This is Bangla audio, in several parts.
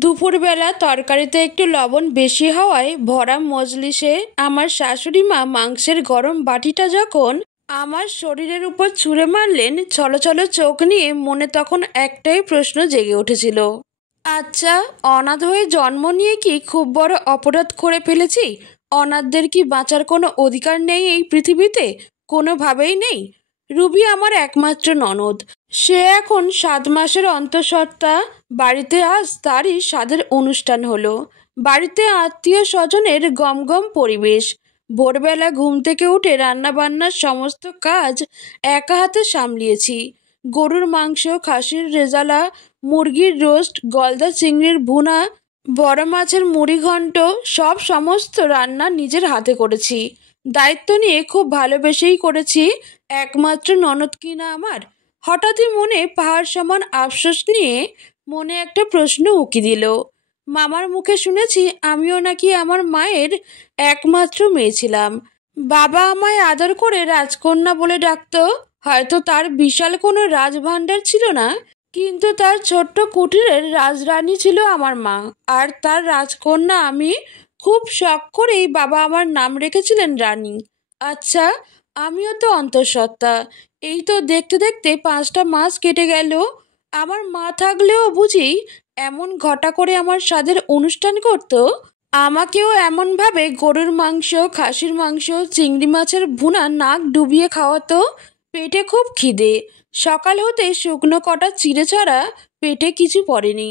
দুপুরবেলা তরকারিতে একটু লবণ বেশি হওয়ায় ভরা মজলিসে আমার শাশুড়ি মা মাংসের গরম বাটিটা যখন আমার শরীরের উপর ছুঁড়ে মারলেন, ছলছল চোখ নিয়ে মনে তখন একটাই প্রশ্ন জেগে উঠেছিল। আচ্ছা, অনাথ হয়ে জন্ম নিয়ে কি খুব বড় অপরাধ করে ফেলেছি? অনাথদের কি বাঁচার কোনো অধিকার নেই এই পৃথিবীতে? কোনোভাবেই নেই। রুবি আমার একমাত্র ননদ। সে এখন 7 মাসের অন্তঃসত্ত্বা। বাড়িতে আজ তারই স্বাদের অনুষ্ঠান হলো। বাড়িতে আত্মীয় স্বজনের গমগম পরিবেশ। ভোরবেলা ঘুম থেকে উঠে রান্নাবান্নার সমস্ত কাজ একা হাতে সামলিয়েছি। গরুর মাংস, খাসির রেজালা, মুরগির রোস্ট, গলদা চিংড়ির ভুনা, বড় মাছের মুড়িঘণ্ট, সমস্ত রান্না নিজের হাতে করেছি। দায়িত্ব নিয়ে খুব ভালোবেসেই করেছি। একমাত্র ননদ কিনা আমার। হঠাৎই মনে পাহাড় সমান আফসোস নিয়ে মনে একটা প্রশ্ন উকি দিল। মামার মুখে শুনেছি আমিও নাকি আমার মায়ের একমাত্র মেয়ে ছিলাম। বাবা আমায় আদর করে রাজকন্যা বলে ডাকত। হয়তো তার বিশাল কোনো রাজভাণ্ডার ছিল না, কিন্তু তার ছোট্ট কুটিরের রাজরানী ছিল আমার মা, আর তার রাজকন্যা আমি। খুব শখ করেই বাবা আমার নাম রেখেছিলেন রানী। আচ্ছা, আমিও তো অন্তঃসত্ত্বা। এই তো দেখতে দেখতে 5টা মাস কেটে গেল। আমার মা থাকলেও বুঝি এমন ঘটা করে আমার স্বাদের অনুষ্ঠান করত। আমাকেও এমনভাবে গরুর মাংস, খাসির মাংস, চিংড়ি মাছের ভুনা নাক ডুবিয়ে খাওয়াতো। পেটে খুব খিদে। সকাল হতে শুকনো কটা চিড়ে ছাড়া পেটে কিছু পড়েনি।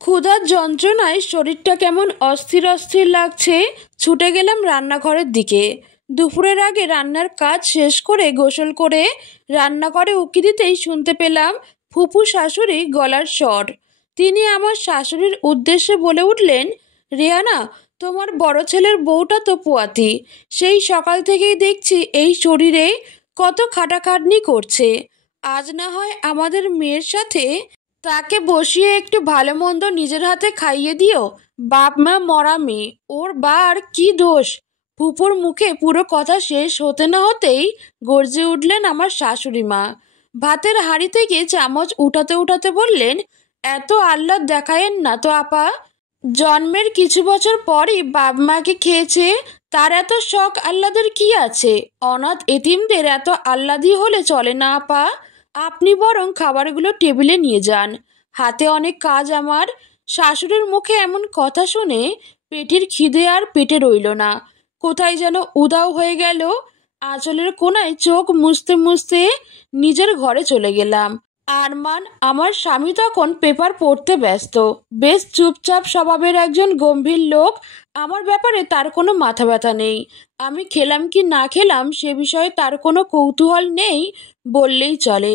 ক্ষুধার যন্ত্রণায় শরীরটা কেমন অস্থির অস্থির লাগছে। ছুটে গেলাম রান্নাঘরের দিকে। দুপুরের আগে রান্নার কাজ শেষ করে গোসল করে রান্নাঘরে উকি দিতেই শুনতে পেলাম ফুপু শাশুড়ি গলার স্বর। তিনি আমার শাশুড়ির উদ্দেশ্যে বলে উঠলেন, রেহানা, তোমার বড় ছেলের বউটা তো পোয়াতি। সেই সকাল থেকেই দেখছি এই শরীরে কত খাটাখাটনি করছে। আজ না হয় আমাদের মেয়ের সাথে তাকে বসিয়ে একটু ভালো মন্দ নিজের হাতে খাইয়ে দিও। বাপ মা মরা মেয়ে, ওর বা আর কি দোষ? ফুপুর মুখে পুরো কথা শেষ হতে না হতেই গর্জে উঠলেন আমার শাশুড়ি মা। ভাতের হাঁড়ি থেকে চামচ উঠাতে উঠাতে বললেন, এত আহ্লাদ দেখায়েন না তো আপা। জন্মের কিছু বছর পরই বাপ মাকে খেয়েছে, তার এত শখ আহ্লাদের কি আছে? অনাথ এতিমদের এত আহ্লাদি হলে চলে না আপা। আপনি বরং খাবারগুলো টেবিলে নিয়ে যান, হাতে অনেক কাজ আমার। শাশুড়ির মুখে এমন কথা শুনে পেটের খিদে আর পেটে রইল না, কোথায় যেন উধাও হয়ে গেল। আঁচলের কোণায় চোখ মুছতে মুছতে নিজের ঘরে চলে গেলাম। আরমান, আমার স্বামী, তখন পেপার পড়তে ব্যস্ত। বেশ চুপচাপ স্বভাবের একজন গম্ভীর লোক। আমার ব্যাপারে তার কোনো মাথা ব্যথা নেই। আমি খেলাম কি না খেলাম সে বিষয়ে তার কোনো কৌতূহল নেই বললেই চলে।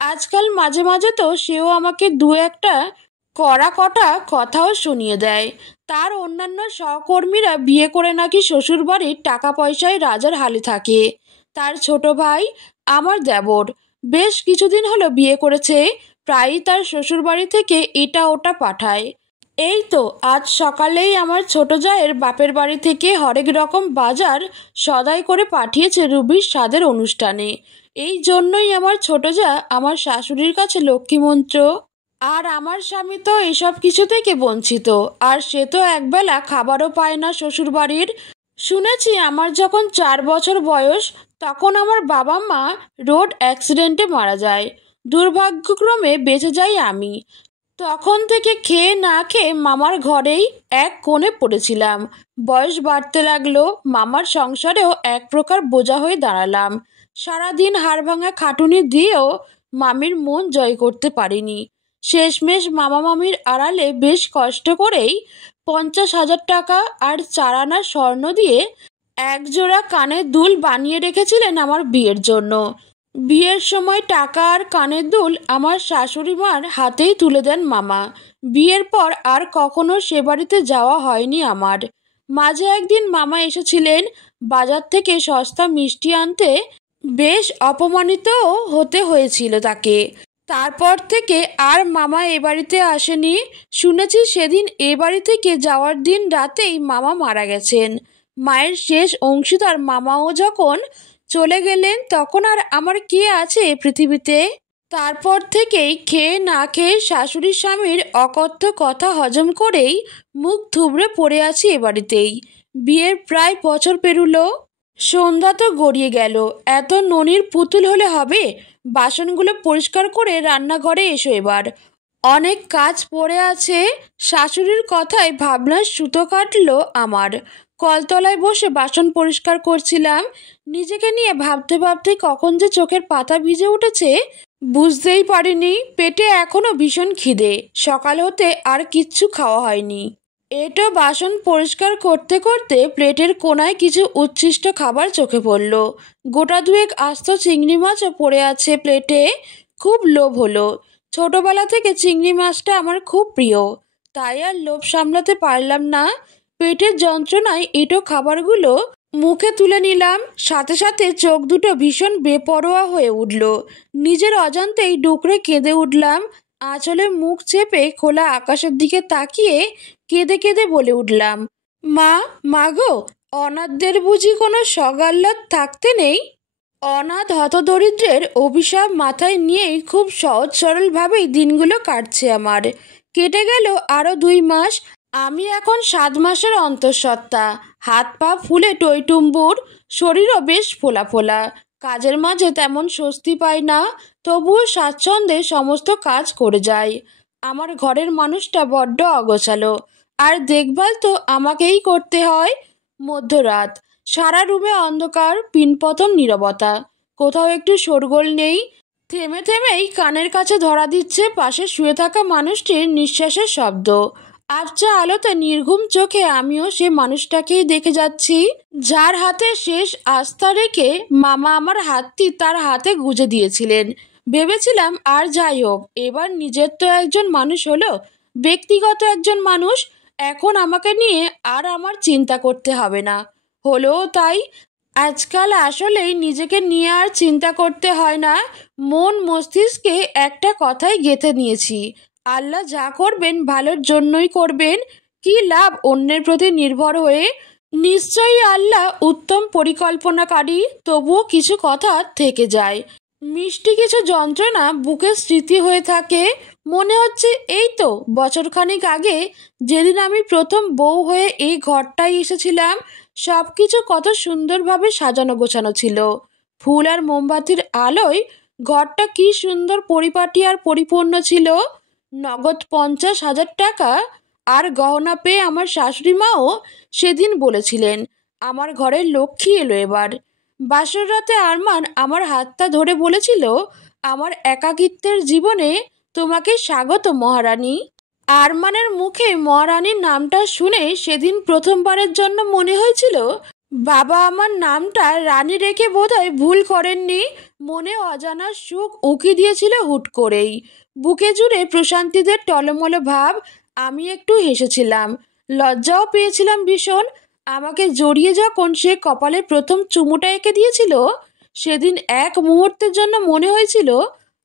আজকাল মাঝে মাঝে তো সেও আমাকে দু একটা কড়া কটা কথাও শুনিয়ে দেয়। তার অন্যান্য সহকর্মীরা বিয়ে করে নাকি শ্বশুরবাড়ির টাকা পয়সায় রাজার হালে থাকে। তার ছোট ভাই, আমার দেবর, বেশ কিছুদিন হলো বিয়ে করেছে। প্রায়ই তার শ্বশুরবাড়ি থেকে এটা ওটা পাঠায়। এই তো আজ সকালেই আমার ছোট জায়ের বাপের বাড়ি থেকে হরেক রকম বাজার সদাই করে পাঠিয়েছে রুবির স্বাদের অনুষ্ঠানে। এই জন্যই আমার ছোট জা আমার শাশুড়ির কাছে লক্ষ্মীমন্ত্র। আর আমার স্বামী তো এসব কিছু থেকে বঞ্চিত। আর সে তো একবেলা খাবারও পায় না শ্বশুরবাড়ির। শুনেছি আমার যখন 4 বছর বয়স তখন আমার বাবা মা রোড অ্যাক্সিডেন্টে মারা যায়। দুর্ভাগ্যক্রমে বেঁচে যাই আমি। তখন থেকে খেয়ে না খেয়ে মামার ঘরেই এক কোণে পড়েছিলাম। বয়স বাড়তে লাগলো, মামার সংসারেও এক প্রকার বোঝা হয়ে দাঁড়ালাম। সারাদিন হাড়ভাঙা খাটুনি দিয়েও মামির মন জয় করতে পারিনি। শেষমেশ মামা মামির আড়ালে বেশ কষ্ট করেই 50,000 টাকা আর 4 আনা স্বর্ণ দিয়ে একজোড়া কানের দুল বানিয়ে রেখেছিলেন আমার বিয়ের জন্য। বিয়ের সময় টাকা আর কানের দুল আমার শাশুড়ি মার হাতেই তুলে দেন মামা। বিয়ের পর আর কখনো সে বাড়িতে যাওয়া হয়নি আমার। মাঝে একদিন মামা এসেছিলেন বাজার থেকে সস্তা মিষ্টি আনতে। বেশ অপমানিতও হতে হয়েছিল তাকে। তারপর থেকে আর মামা এ বাড়িতে আসেনি। শুনেছি সেদিন এ বাড়ি থেকে যাওয়ার দিন রাতেই মামা মারা গেছেন। মায়ের শেষ অংশীদার মামাও যখন চলে গেলেন তখন আর আমার কে আছে পৃথিবীতে? তারপর থেকেই খেয়ে না খেয়ে শাশুড়ি স্বামীর অকথ্য কথা হজম করেই মুখ থুবড়ে পড়ে আছি এ বাড়িতেই। বিয়ের প্রায় বছর পেরুলো, সন্ধ্যা তো গড়িয়ে গেল। এত ননির পুতুল হলে হবে? বাসনগুলো পরিষ্কার করে রান্নাঘরে এসো এবার, অনেক কাজ পড়ে আছে। শাশুড়ির কথায় ভাবনার সুতো কাটলো আমার। কলতলায় বসে বাসন পরিষ্কার করছিলাম। নিজেকে নিয়ে ভাবতে ভাবতে কখন যে চোখের পাতা ভিজে উঠেছে বুঝতেই পারিনি। পেটে এখনো ভীষণ খিদে, সকাল হতে আর কিচ্ছু খাওয়া হয়নি। এটো বাসন পরিষ্কার করতে করতে প্লেটের কোনায় কিছু উচ্ছিষ্ট খাবার চোখে পড়ল। গোটা দুয়েক আস্ত চিংড়ি মাছও পড়ে আছে প্লেটে। খুব লোভ হলো। ছোটবেলা থেকে চিংড়ি মাছটা আমার খুব প্রিয়, তাই আর লোভ সামলাতে পারলাম না। পেটের যন্ত্রণায় এটো খাবারগুলো মুখে তুলে নিলাম। সাথে সাথে চোখ দুটো ভীষণ বেপরোয়া হয়ে উঠল। নিজের অজান্তেই ডুকরে কেঁদে উঠলাম। আঁচলে মুখ চেপে খোলা আকাশের দিকে তাকিয়ে কেঁদে কেঁদে বলে উঠলাম, মা, মাগো, অনাথদের বুঝি কোনো সগাল্লাদ থাকতে নেই? অনাথ হতদরিদ্রের অভিশাপ মাথায় নিয়েই খুব সহজ সরলভাবেই দিনগুলো কাটছে আমার। কেটে গেল আরও 2 মাস। আমি এখন 7 মাসের অন্তঃসত্ত্বা। হাত পা ফুলে টইটুম্বুর, শরীরও বেশ ফোলা ফোলা। কাজের মাঝে তেমন স্বস্তি পাই না, তবুও স্বাচ্ছন্দ্যে সমস্ত কাজ করে যাই। আমার ঘরের মানুষটা বড্ড অগোছালো, আর দেখভাল তো আমাকেই করতে হয়। মধ্যরাত, সারা রুমে অন্ধকার, পিনপতন নীরবতা, কোথাও একটু শোরগোল নেই। থেমে থেমেই কানের কাছে ধরা দিচ্ছে পাশে শুয়ে থাকা মানুষটির নিঃশ্বাসের শব্দ। আবছা আলোতে নির্ঘুম চোখে আমিও সে মানুষটাকেই দেখে যাচ্ছি, যার হাতে শেষ আস্থা রেখে মামা আমার হাতটি তার হাতে গুজে দিয়েছিলেন। ভেবেছিলাম আর যাই হোক, এবার নিজের তো একজন মানুষ হলো, ব্যক্তিগত একজন মানুষ। এখন আমাকে নিয়ে আর আমার চিন্তা করতে হবে না। হলো তাই। আজকাল আসলেই নিজেকে নিয়ে আর চিন্তা করতে হয় না। মন মস্তিষ্কে একটা কথাই গেঁথে নিয়েছি, আল্লাহ যা করবেন ভালোর জন্যই করবেন। কি লাভ অন্যের প্রতি নির্ভর হয়ে? নিশ্চয়ই আল্লাহ উত্তম পরিকল্পনাকারী। তবুও কিছু কথা থেকে যায়, মিষ্টি কিছু যন্ত্রণা বুকের স্মৃতি হয়ে থাকে। মনে হচ্ছে এই তো বছরখানেক আগে, যেদিন আমি প্রথম বউ হয়ে এই ঘরটায় এসেছিলাম। সব কিছু কত সুন্দরভাবে সাজানো গোছানো ছিল। ফুল আর মোমবাতির আলোয় ঘরটা কি সুন্দর পরিপাটি আর পরিপূর্ণ ছিল। নগদ 50,000 টাকা আর গহনা পেয়ে আমার শাশুড়ি মাও সেদিন বলেছিলেন, আমার ঘরের লক্ষ্মী এলো এবার। বাসর রাতে আরমান আমার হাতটা ধরে বলেছিল, আমার একাকিত্বের জীবনে তোমাকে স্বাগত মহারানী। আরমানের মুখে মহারানীর নামটা শুনে সেদিন প্রথমবারের জন্য মনে হয়েছিল, বাবা আমার নামটা রানী রেখে বোধহয় ভুল করেননি। মনে অজানা সুখ উঁকি দিয়েছিল হুট করেই। বুকে জুড়ে প্রশান্তিদের টলমলো ভাব। আমি একটু হেসেছিলাম, লজ্জাও পেয়েছিলাম ভীষণ। আমাকে জড়িয়ে যখন সে কপালে প্রথম চুমুটা এঁকে দিয়েছিল, সেদিন এক মুহূর্তের জন্য মনে হয়েছিল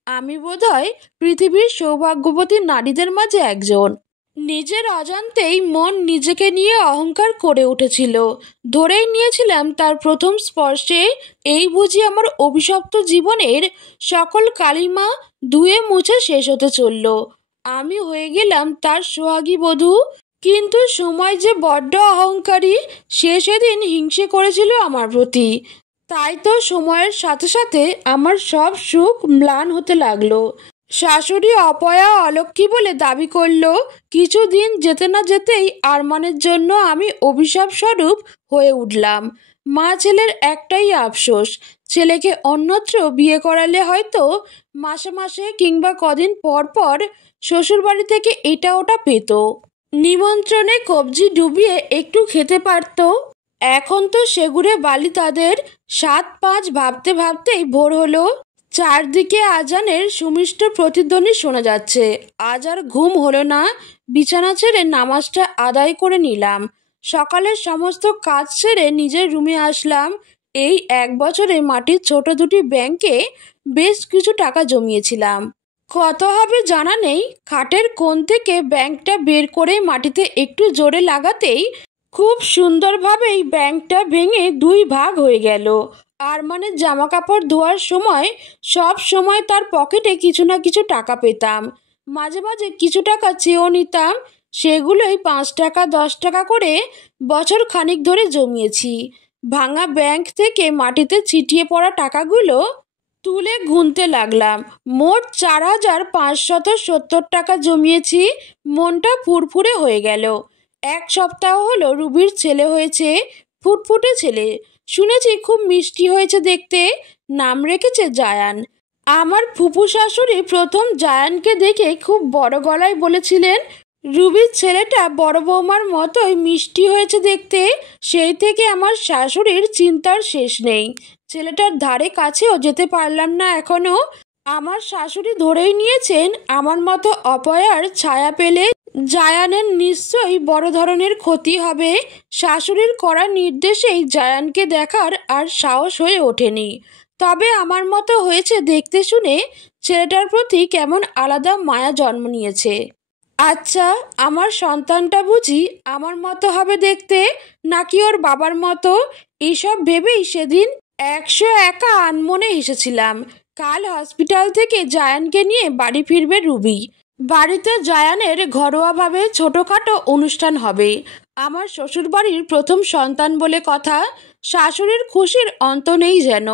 আমি বোধহয় পৃথিবীর সৌভাগ্যবতী নারীদের মাঝে একজন। নিজের অজান্তেই মন নিজেকে নিয়ে অহংকার করে উঠেছিল। ধরেই নিয়েছিলাম তার প্রথম স্পর্শে এই বুঝি আমার অভিশপ্ত জীবনের সকল কালিমা ধুয়ে মুছে শেষ হতে চলল। আমি হয়ে গেলাম তার সোহাগী বধূ। কিন্তু সময় যে বড্ড অহংকারী, সে সেদিন হিংসে করেছিল আমার প্রতি। তাই তো সময়ের সাথে সাথে আমার সব সুখ ম্লান হতে লাগলো। শাশুড়ি অপয়া অলক্ষ্মী বলে দাবি করলো। কিছুদিন যেতে না যেতেই আরমানের জন্য আমি অভিশাপ স্বরূপ হয়ে উঠলাম। মা ছেলের একটাই আফসোস, ছেলেকে অন্যত্র বিয়ে করালে হয়তো মাসে মাসে কিংবা কদিন পর পর শ্বশুরবাড়ি থেকে এটা ওটা পেত, নিমন্ত্রণে কবজি ডুবিয়ে একটু খেতে পারত। এখন তো সেগুড়ে বালি তাদের। 7-5 ভাবতে ভাবতেই ভোর হলো। চারদিকে আজানের সুমিষ্ট প্রতিধ্বনি শোনা যাচ্ছে। আজ আর ঘুম হলো না। বিছানা ছেড়ে নামাজটা আদায় করে নিলাম। সকালের সমস্ত কাজ সেরে নিজের রুমে আসলাম। এই 1 বছরে মাটির ছোট 2টি ব্যাংকে বেশ কিছু টাকা জমিয়েছিলাম। কত হবে জানা নেই। খাটের কোণ থেকে ব্যাংকটা বের করে মাটিতে একটু জোরে লাগাতেই খুব সুন্দরভাবেই ব্যাংকটা ভেঙে 2 ভাগ হয়ে গেল। আরমানের জামা কাপড় ধোয়ার সময় সব সময় তার পকেটে কিছু না কিছু টাকা পেতাম। মাঝে মাঝে কিছু টাকা চেয়েও নিতাম। সেগুলোই 5 টাকা 10 টাকা করে বছর খানিক ধরে জমিয়েছি। ভাঙা ব্যাংক থেকে মাটিতে ছিটিয়ে পড়া টাকাগুলো তুলে গুনতে লাগলাম। মোট 4,570 টাকা জমিয়েছি। মনটা ফুরফুরে হয়ে গেল। 1 সপ্তাহ হলো রুবির ছেলে হয়েছে, ফুটফুটে ছেলে। শুনেছি খুব মিষ্টি হয়েছে দেখতে। নাম রেখেছে জায়ান। আমার ফুপু শাশুড়ি প্রথম জায়ানকে দেখে খুব বড় গলায় বলেছিলেন, রুবির ছেলেটা বড় বৌমার মতোই মিষ্টি হয়েছে দেখতে। সেই থেকে আমার শাশুড়ির চিন্তার শেষ নেই। ছেলেটার ধারে কাছেও যেতে পারলাম না এখনো। আমার শাশুড়ি ধরেই নিয়েছেন আমার মতো অপয়ার ছায়া পেলে জায়ানের নিশ্চয়ই বড় ধরনের ক্ষতি হবে। শাশুড়ির করা নির্দেশেই জায়ানকে দেখার আর সাহস হয়ে ওঠেনি। তবে আমার মতো হয়েছে দেখতে শুনে ছেলেটার প্রতি কেমন আলাদা মায়া জন্ম নিয়েছে। আচ্ছা, আমার সন্তানটা বুঝি আমার মতো হবে দেখতে, নাকি ওর বাবার মতো? এইসব ভেবেই সেদিন 101 আনমনে হেসেছিলাম। কাল হসপিটাল থেকে জায়ানকে নিয়ে বাড়ি ফিরবে রুবি। বাড়িতে জায়ানের ঘরোয়াভাবে ছোটোখাটো অনুষ্ঠান হবে। আমার শ্বশুরবাড়ির প্রথম সন্তান বলে কথা। শাশুড়ির খুশির অন্ত নেই যেন।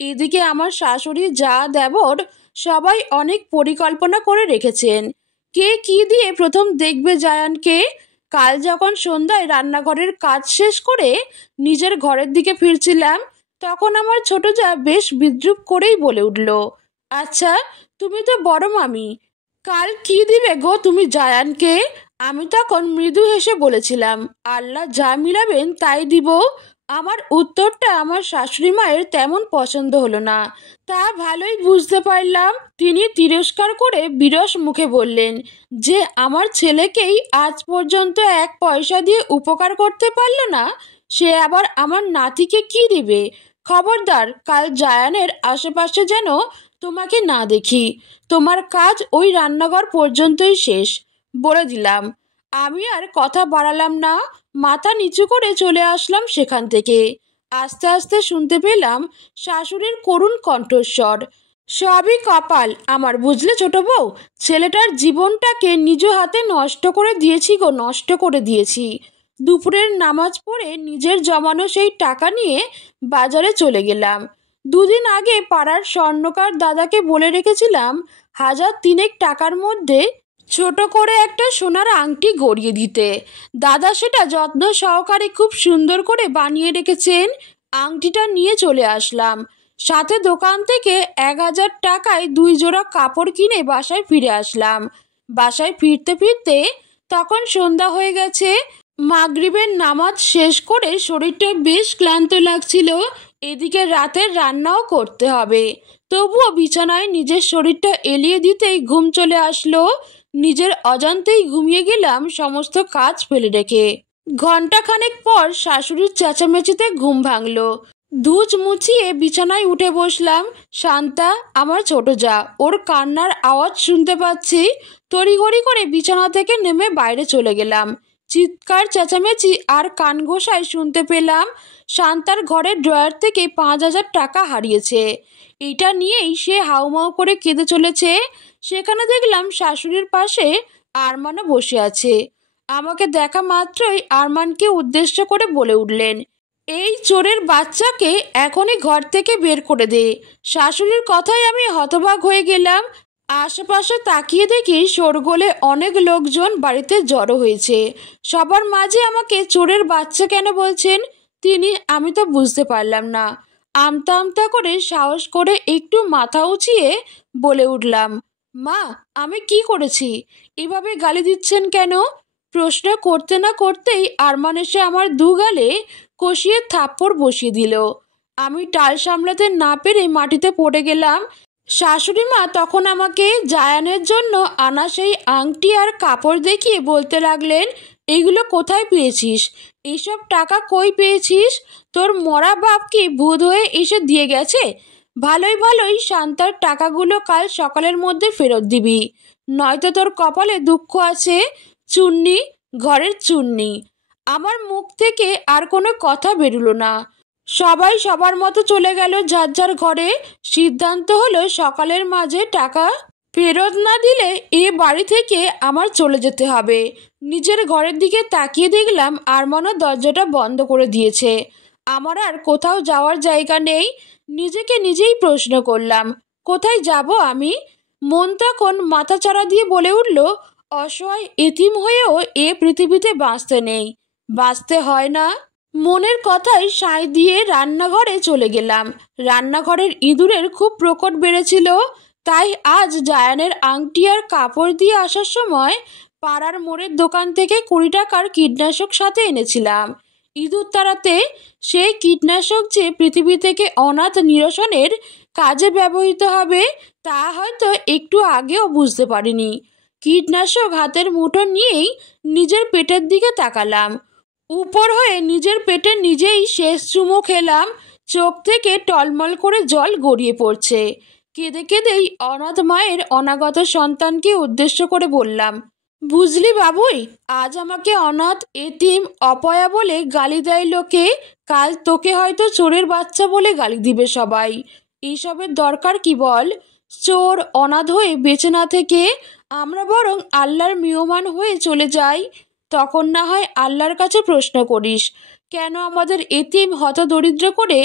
এদিকে আমার শাশুড়ি যা দেবর সবাই অনেক পরিকল্পনা করে রেখেছেন। কে কি দিয়ে প্রথম দেখবে জায়ানকে। কাল যখন সন্ধ্যায় রান্নাঘরের কাজ শেষ করে নিজের ঘরের দিকে ফিরছিলাম, তখন আমার ছোট যা বেশ বিদ্রূপ করেই বলে উঠল, আচ্ছা তুমি তো বড় মামি, কাল কি দিবে গো তুমি জায়ানকে? আমি তখন মৃদু হেসে বলেছিলাম, আল্লাহ যা মিলাবেন তাই দিব। আমার উত্তরটা আমার শাশুড়ি মায়ের তেমন পছন্দ হলো না। তা ভালোই বুঝতে পারলাম। তিনি তিরস্কার করে বিরস মুখে বললেন যে আমার ছেলেকেই আজ পর্যন্ত 1 পয়সা দিয়ে উপকার করতে পারল না, সে আবার আমার নাতিকে কি দিবে? খবরদার, কাল জায়ানের আশেপাশে যেন তোমাকে না দেখি। তোমার কাজ ওই রান্নাঘর পর্যন্তই শেষ, বলে দিলাম। আমি আর কথা বাড়ালাম না। মাথা নিচু করে চলে আসলাম সেখান থেকে। আস্তে আস্তে শুনতে পেলাম শাশুড়ির করুণ কণ্ঠস্বর, সবই কপাল আমার, বুঝলে ছোট বউ। ছেলেটার জীবনটাকে নিজ হাতে নষ্ট করে দিয়েছি গো, নষ্ট করে দিয়েছি। দুপুরের নামাজ পড়ে নিজের জমানো সেই টাকা নিয়ে বাজারে চলে গেলাম। 2 দিন আগে পাড়ার স্বর্ণকার দাদাকে বলে রেখেছিলাম 1,000 টাকার মধ্যে ছোট করে একটা সোনার আংটি গড়িয়ে দিতে। দাদা সেটা যত্ন সহকারে খুব সুন্দর করে বানিয়ে রেখেছেন। আংটিটা নিয়ে চলে আসলাম। সাথে দোকান থেকে 1,000 টাকায় 2 জোড়া কাপড় কিনে বাসায় ফিরে আসলাম। বাসায় ফিরতে ফিরতে তখন সন্ধ্যা হয়ে গেছে। মাগরিবের নামাজ শেষ করে শরীরটা বেশ ক্লান্ত লাগছিল। এদিকে রাতের রান্নাও করতে হবে। তবুও বিছানায় নিজের শরীরটা এলিয়ে দিতেই ঘুম চলে আসলো। নিজের অজান্তেই ঘুমিয়ে গেলাম সমস্ত কাজ ফেলে রেখে। ঘণ্টাখানেক পর শাশুড়ির চেঁচামেচিতে ঘুম ভাঙলো। ধুঁচ মুছিয়ে বিছানায় উঠে বসলাম। শান্তা, আমার ছোট যা, ওর কান্নার আওয়াজ শুনতে পাচ্ছি। তড়িঘড়ি করে বিছানা থেকে নেমে বাইরে চলে গেলাম। চিৎকার চেঁচামেচি আর কান ঘোষায় শুনতে পেলাম শান্তার ঘরের ড্রয়ার থেকে 5,000 টাকা হারিয়েছে। এটা নিয়েই সে হাউমাউ করে কেঁদে চলেছে। সেখানে দেখলাম শাশুড়ির পাশে আরমানও বসে আছে। আমাকে দেখা মাত্রই আরমানকে উদ্দেশ্য করে বলে উঠলেন, এই চোরের বাচ্চাকে এখনই ঘর থেকে বের করে দে। শাশুড়ির কথায় আমি হতবাক হয়ে গেলাম। আশেপাশে তাকিয়ে দেখি শোরগোলে অনেক লোকজন বাড়িতে জড়ো হয়েছে। সবার মাঝে আমাকে চোরের বাচ্চা কেন বলছেন আমি তো বুঝতে পারলাম না। আমতা আমতা করে সাহস করে একটু মাথা উঁচিয়ে বলে উঠলাম, মা, আমি কি করেছি? এভাবে গালি দিচ্ছেন কেন? প্রশ্ন করতে না করতেই আরমান এসে আমার 2 গালে কষিয়ে থাপ্পড় বসিয়ে দিল। আমি টাল সামলাতে না পেরে মাটিতে পড়ে গেলাম। শাশুড়ি মা তখন আমাকে জায়ানের জন্য আনা সেই আংটি আর কাপড় দেখিয়ে বলতে লাগলেন, এগুলো কোথায় পেয়েছিস? এইসব টাকা কই পেয়েছিস? তোর মরা বাপ কি ভূত হয়ে এসে দিয়ে গেছে? ভালোই ভালোই শান্তার টাকাগুলো কাল সকালের মধ্যে ফেরত দিবি, নয়তো তোর কপালে দুঃখ আছে। চুন্নি, ঘরের চুন্নি। আমার মুখ থেকে আর কোনো কথা বেরুলো না। সবাই সবার মতো চলে গেল যার যার ঘরে। সিদ্ধান্ত হলো সকালের মাঝে টাকা ফেরত না দিলে এ বাড়ি থেকে আমার চলে যেতে হবে। নিজের ঘরের দিকে তাকিয়ে দেখলাম আরমানও দরজাটা বন্ধ করে দিয়েছে। আমার আর কোথাও যাওয়ার জায়গা নেই। নিজেকে নিজেই প্রশ্ন করলাম, কোথায় যাব আমি? মন তখন মাথাচাড়া দিয়ে বলে উঠল, অসহায় এতিম হয়েও এ পৃথিবীতে বাঁচতে নেই, বাঁচতে হয় না। মনের কথায় সায় দিয়ে রান্নাঘরে চলে গেলাম। রান্নাঘরের ইঁদুরের খুব প্রকট বেড়েছিল, তাই আজ জায়ানের আংটি আর কাপড় দিয়ে আসার সময় পাড়ার মোড়ের দোকান থেকে 20 টাকার কীটনাশক সাথে এনেছিলাম। ইঁদুর তাড়াতে সেই কীটনাশক যে পৃথিবী থেকে অনাথ নিরসনের কাজে ব্যবহৃত হবে তা হয়তো একটু আগেও বুঝতে পারিনি। কীটনাশক হাতের মুঠো নিয়েই নিজের পেটের দিকে তাকালাম। উপর হয়ে নিজের পেটে নিজেই শেষ চুমো খেলাম। চোখ থেকে টলমল করে জল গড়িয়ে পড়ছে। কেঁদে কেঁদেই অনাথ মায়ের অনাগত সন্তানকে উদ্দেশ্য করে বললাম, বুঝলি বাবুই, আজ আমাকে অনাথ এতিম অপয়া বলে গালি দেয় লোকে, কাল তোকে হয়তো চোরের বাচ্চা বলে গালি দিবে সবাই। এইসবের দরকার কি বল? চোর অনাথ হয়ে বেঁচে না থেকে আমরা বরং আল্লাহর মেহমান হয়ে চলে যাই। তখন না হয় আল্লাহর কাছে প্রশ্ন করিস, কেন আমাদের এতিম হতদরিদ্র করে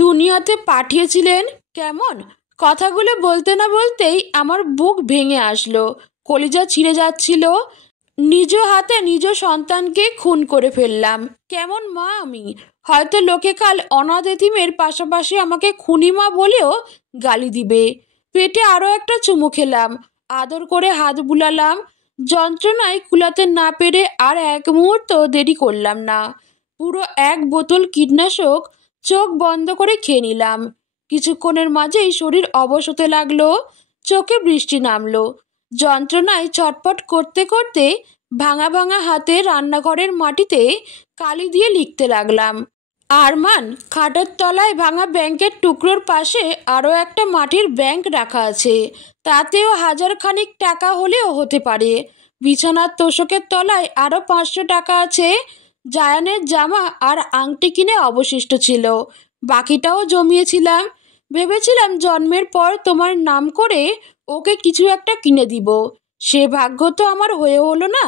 দুনিয়াতে পাঠিয়েছিলেন। কেমন? কথাগুলো বলতে না বলতেই আমার বুক ভেঙে আসলো, কলিজা ছিঁড়ে যাচ্ছিল। নিজ হাতে নিজ সন্তানকে খুন করে ফেললাম। কেমন মা আমি? হয়তো লোকে কাল অনাথ এতিমের পাশাপাশি আমাকে খুনি মা বলেও গালি দিবে। পেটে আরও একটা চুমু খেলাম, আদর করে হাত বুলালাম। যন্ত্রণায় কুলাতে না পেরে আর এক মুহূর্ত দেরি করলাম না। পুরো 1 বোতল কীটনাশক চোখ বন্ধ করে খেয়ে নিলাম। কিছুক্ষণের মাঝেই শরীর অবশ হতে লাগলো, চোখে বৃষ্টি নামলো। যন্ত্রণায় ছটফট করতে করতে ভাঙা ভাঙা হাতে রান্নাঘরের মাটিতে কালি দিয়ে লিখতে লাগলাম, আরমান, খাটের তলায় ভাঙা ব্যাংকের টুকরোর পাশে আরও একটা মাটির ব্যাংক রাখা আছে, তাতেও 1000 খানিক টাকা হলেও হতে পারে। বিছানার তোষকের তলায় আরও 500 টাকা আছে। জায়ানের জামা আর আংটি কিনে অবশিষ্ট ছিল, বাকিটাও জমিয়েছিলাম। ভেবেছিলাম জন্মের পর তোমার নাম করে ওকে কিছু একটা কিনে দিব। সে ভাগ্য তো আমার হয়ে হলো না।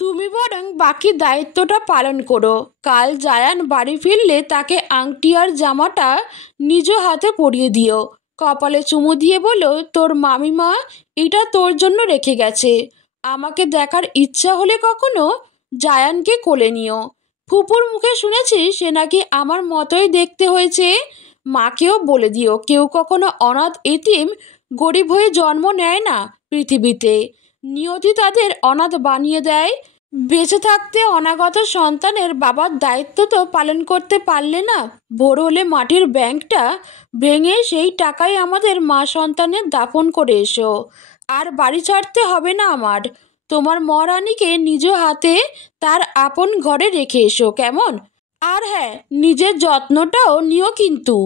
তুমি বরং বাকি দায়িত্বটা পালন করো। কাল জায়ান বাড়ি ফিরলে তাকে আংটি আর জামাটা নিজ হাতে পরিয়ে দিও। কপালে চুমু দিয়ে বলো, তোর মামিমা এটা তোর জন্য রেখে গেছে। আমাকে দেখার ইচ্ছা হলে কখনো জায়ানকে কোলে নিও। ফুপুর মুখে শুনেছি সে নাকি আমার মতোই দেখতে হয়েছে। মাকেও বলে দিও, কেউ কখনো অনাথ এতিম গরিব হয়ে জন্ম নেয় না পৃথিবীতে, নিয়তি তাদের অনাথ বানিয়ে দেয়। বেঁচে থাকতে অনাগত সন্তানের বাবার দায়িত্ব তো পালন করতে পারলে না। ভোর হলে মাটির ব্যাংকটা ভেঙে সেই টাকায় আমাদের মা সন্তানের দাফন করে এসো। আর বাড়ি ছাড়তে হবে না আমার। তোমার মহারানীকে নিজ হাতে তার আপন ঘরে রেখে এসো, কেমন? আর হ্যাঁ, নিজের যত্নটাও নিও কিন্তু।